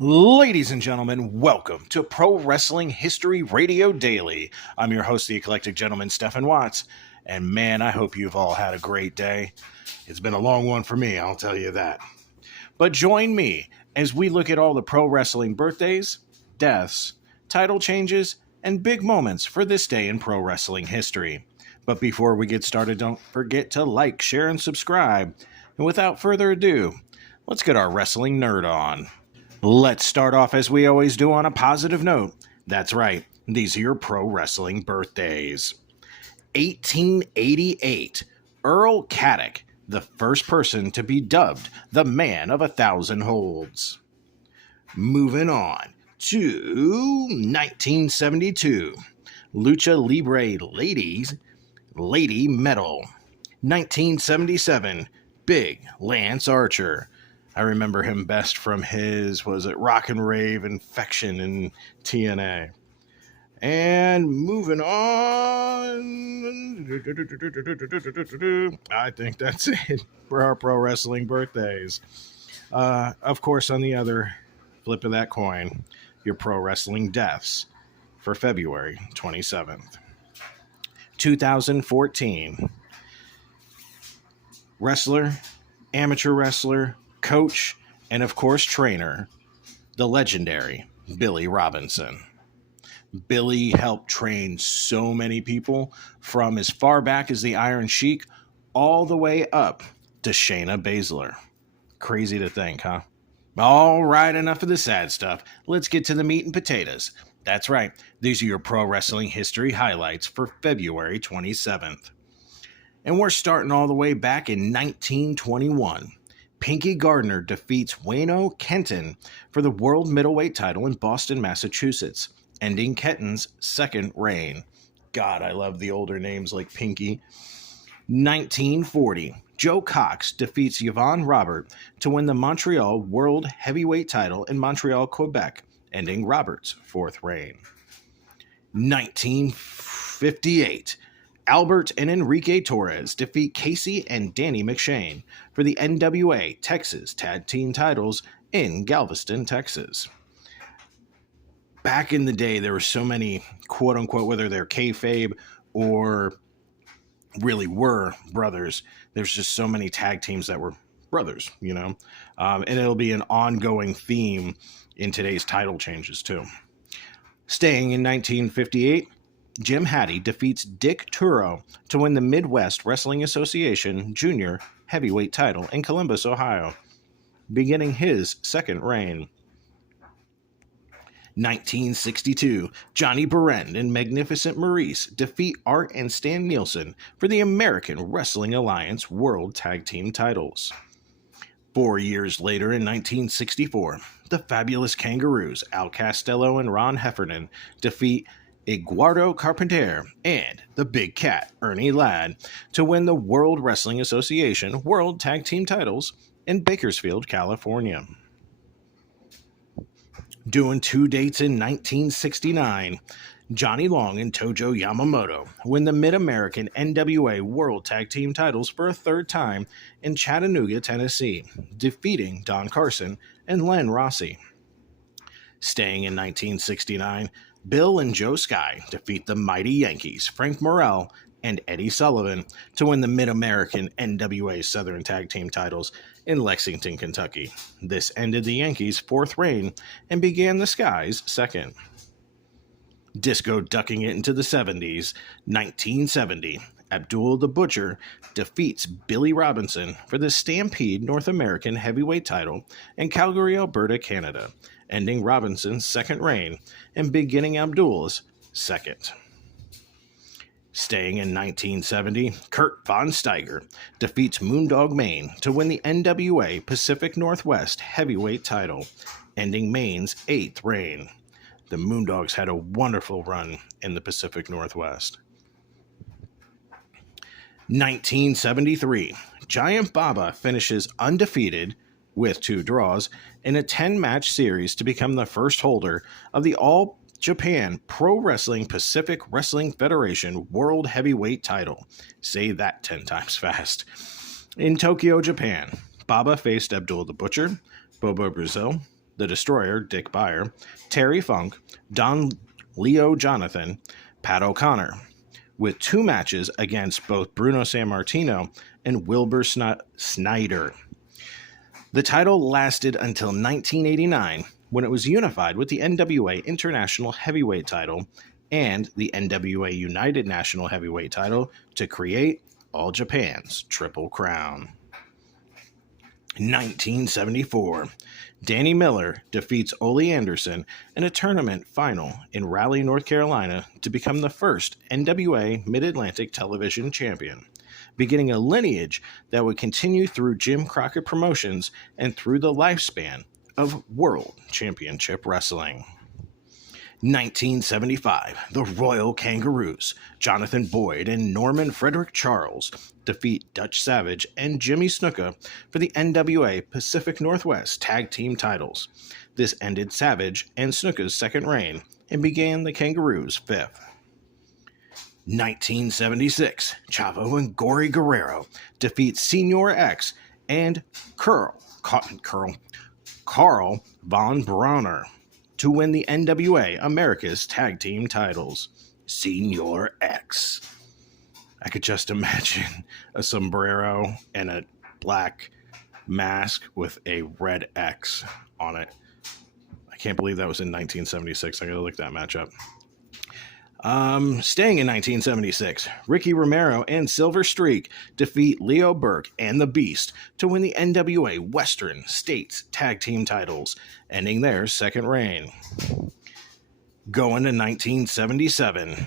Ladies and gentlemen, welcome to Pro Wrestling History Radio Daily. I'm your host, the eclectic gentleman, Stephen Watts, and man, I hope you've all had a great day. It's been a long one for me, I'll tell you that. But join me as we look at all the pro wrestling birthdays, deaths, title changes, and big moments for this day in pro wrestling history. But before we get started, don't forget to like, share, and subscribe. And without further ado, let's get our wrestling nerd on. Let's start off as we always do on a positive note. That's right, these are your pro wrestling birthdays. 1888, Earl Caddock, the first person to be dubbed the Man of 1,000 Holds. Moving on to 1972, Lucha Libre Lady Medal. 1977, Big Lance Archer. I remember him best from his, Rock and Rave Infection in TNA. And moving on, I think that's it for our pro wrestling birthdays. Of course, on the other flip of that coin, your pro wrestling deaths for February 27th. 2014, wrestler, amateur wrestler, coach, and of course trainer, the legendary Billy Robinson. Billy helped train so many people from as far back as the Iron Sheik all the way up to Shayna Baszler. Crazy to think, huh? All right, enough of the sad stuff. Let's get to the meat and potatoes. That's right, these are your pro wrestling history highlights for February 27th. And we're starting all the way back in 1921. Pinky Gardner defeats Wayno Kenton for the world middleweight title in Boston, Massachusetts, ending Kenton's second reign. God, I love the older names like Pinky. 1940, Joe Cox defeats Yvonne Robert to win the Montreal World Heavyweight title in Montreal, Quebec, ending Robert's fourth reign. 1958, Albert and Enrique Torres defeat Casey and Danny McShane for the NWA Texas Tag Team titles in Galveston, Texas. Back in the day, there were so many, quote-unquote, whether they're kayfabe or really were brothers, there's just so many tag teams that were brothers, you know? And it'll be an ongoing theme in today's title changes, too. Staying in 1958, Jim Hattie defeats Dick Turo to win the Midwest Wrestling Association Junior Heavyweight title in Columbus, Ohio, beginning his second reign. 1962, Johnny Barend and Magnificent Maurice defeat Art and Stan Nielsen for the American Wrestling Alliance World Tag Team titles. 4 years later, in 1964, the Fabulous Kangaroos, Al Castello and Ron Heffernan, defeat Eduardo Carpenter and the Big Cat, Ernie Ladd, to win the World Wrestling Association World Tag Team titles in Bakersfield, California. Doing two dates in 1969, Johnny Long and Tojo Yamamoto win the Mid-American NWA World Tag Team titles for a third time in Chattanooga, Tennessee, defeating Don Carson and Len Rossi. Staying in 1969, Bill and Joe Sky defeat the Mighty Yankees, Frank Morrell and Eddie Sullivan, to win the Mid-American NWA Southern Tag Team titles in Lexington, Kentucky. This ended the Yankees' fourth reign and began the Sky's second. Disco ducking it into the 70s, 1970, Abdul the Butcher defeats Billy Robinson for the Stampede North American Heavyweight title in Calgary, Alberta, Canada, ending Robinson's second reign and beginning Abdul's second. Staying in 1970, Kurt Von Steiger defeats Moondog Mayne to win the NWA Pacific Northwest Heavyweight title, ending Mayne's eighth reign. The Moondogs had a wonderful run in the Pacific Northwest. 1973, Giant Baba finishes undefeated with 2 draws in a 10-match series to become the first holder of the All Japan Pro Wrestling Pacific Wrestling Federation World Heavyweight title. Say that 10 times fast. In Tokyo, Japan, Baba faced Abdul the Butcher, Bobo Brazil, The Destroyer, Dick Beyer, Terry Funk, Don Leo Jonathan, Pat O'Connor, with 2 matches against both Bruno Sammartino and Wilbur Snyder. The title lasted until 1989, when it was unified with the NWA International Heavyweight title and the NWA United National Heavyweight title to create All Japan's Triple Crown. 1974. Danny Miller defeats Ole Anderson in a tournament final in Raleigh, North Carolina to become the first NWA Mid-Atlantic Television Champion, beginning a lineage that would continue through Jim Crockett Promotions and through the lifespan of World Championship Wrestling. 1975, the Royal Kangaroos, Jonathan Boyd and Norman Frederick Charles, defeat Dutch Savage and Jimmy Snuka for the NWA Pacific Northwest Tag Team titles. This ended Savage and Snuka's second reign and began the Kangaroos' 5th. 1976, Chavo and Gory Guerrero defeat Senior X and Carl Von Brauner to win the NWA America's Tag Team titles. Senior X. I could just imagine a sombrero and a black mask with a red X on it. I can't believe that was in 1976. I gotta look that match up. Staying in 1976, Ricky Romero and Silver Streak defeat Leo Burke and The Beast to win the NWA Western States Tag Team titles, ending their second reign. Going to 1977,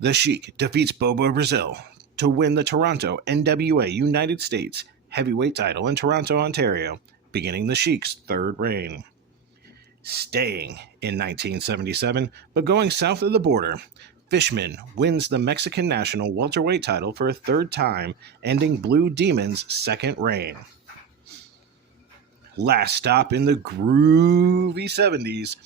The Sheik defeats Bobo Brazil to win the Toronto NWA United States Heavyweight title in Toronto, Ontario, beginning The Sheik's third reign. Staying in 1977, but going south of the border, Fishman wins the Mexican National Welterweight title for a third time, ending Blue Demon's second reign. Last stop in the groovy 70s,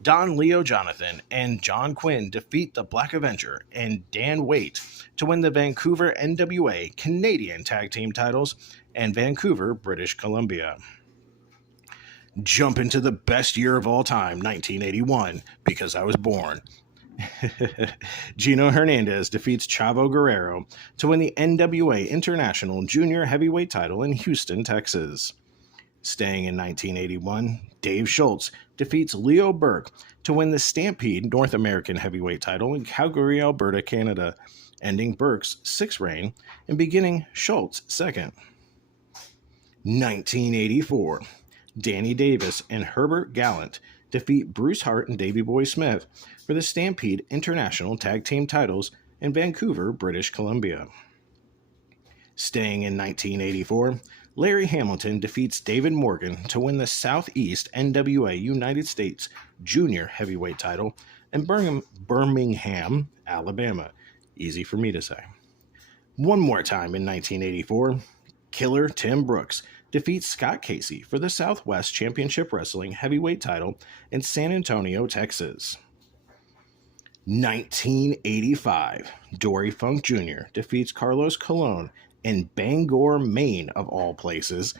Don Leo Jonathan and John Quinn defeat the Black Avenger and Dan Waite to win the Vancouver NWA Canadian Tag Team titles and Vancouver, British Columbia. Jump into the best year of all time, 1981, because I was born. Gino Hernandez defeats Chavo Guerrero to win the NWA International Junior Heavyweight title in Houston, Texas. Staying in 1981, Dave Schultz defeats Leo Burke to win the Stampede North American Heavyweight title in Calgary, Alberta, Canada, ending Burke's 6th reign and beginning Schultz's 2nd. 1984. Danny Davis and Herbert Gallant defeat Bruce Hart and Davey Boy Smith for the Stampede International Tag Team titles in Vancouver, British Columbia. Staying in 1984, Larry Hamilton defeats David Morgan to win the Southeast NWA United States Junior Heavyweight title in Birmingham, Alabama. Easy for me to say. One more time in 1984, Killer Tim Brooks defeats Scott Casey for the Southwest Championship Wrestling Heavyweight title in San Antonio, Texas. 1985, Dory Funk Jr. defeats Carlos Colon in Bangor, Maine, of all places,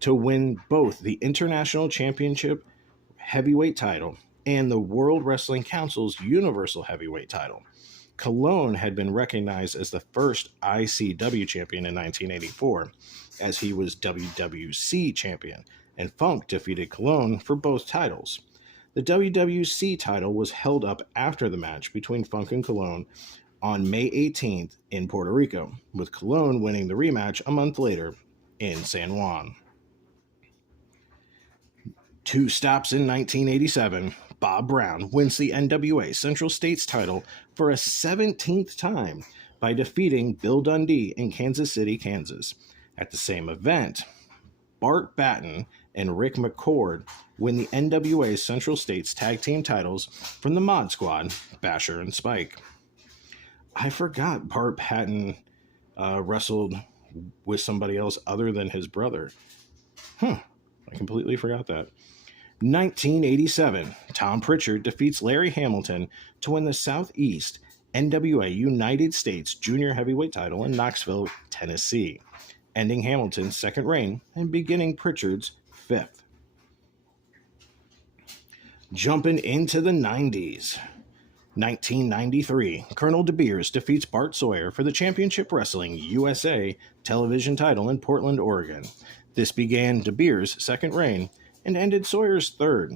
to win both the International Championship Heavyweight title and the World Wrestling Council's Universal Heavyweight title. Colon had been recognized as the first ICW champion in 1984, as he was WWC champion, and Funk defeated Colon for both titles. The WWC title was held up after the match between Funk and Colon on May 18th in Puerto Rico, with Colon winning the rematch a month later in San Juan. 2 stops in 1987, Bob Brown wins the NWA Central States title for a 17th time by defeating Bill Dundee in Kansas City, Kansas. At the same event, Bart Batten and Rick McCord win the NWA Central States Tag Team titles from the Mod Squad, Basher and Spike. I forgot Bart Batten wrestled with somebody else other than his brother. I completely forgot that. 1987, Tom Pritchard defeats Larry Hamilton to win the Southeast NWA United States Junior Heavyweight title in Knoxville, Tennessee, ending Hamilton's second reign and beginning Pritchard's 5th. Jumping into the 90s. 1993, Colonel De Beers defeats Bart Sawyer for the Championship Wrestling USA television title in Portland, Oregon. This began De Beers' second reign and ended Sawyer's third.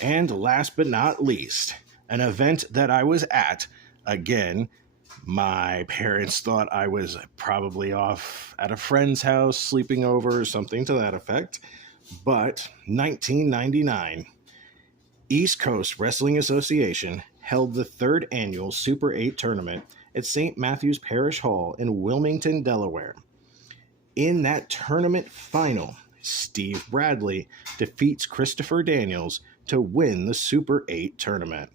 And last but not least, an event that I was at. Again, my parents thought I was probably off at a friend's house, sleeping over, or something to that effect. But 1999, East Coast Wrestling Association held the third annual Super 8 tournament at St. Matthew's Parish Hall in Wilmington, Delaware. In that tournament final, Steve Bradley defeats Christopher Daniels to win the Super 8 tournament.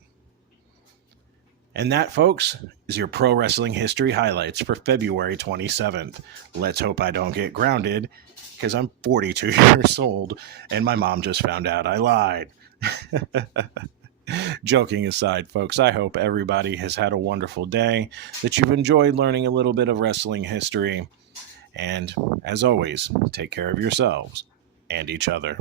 And that, folks, is your pro wrestling history highlights for February 27th. Let's hope I don't get grounded, because I'm 42 years old and my mom just found out I lied. Joking aside, folks, I hope everybody has had a wonderful day, that you've enjoyed learning a little bit of wrestling history, and as always, take care of yourselves and each other.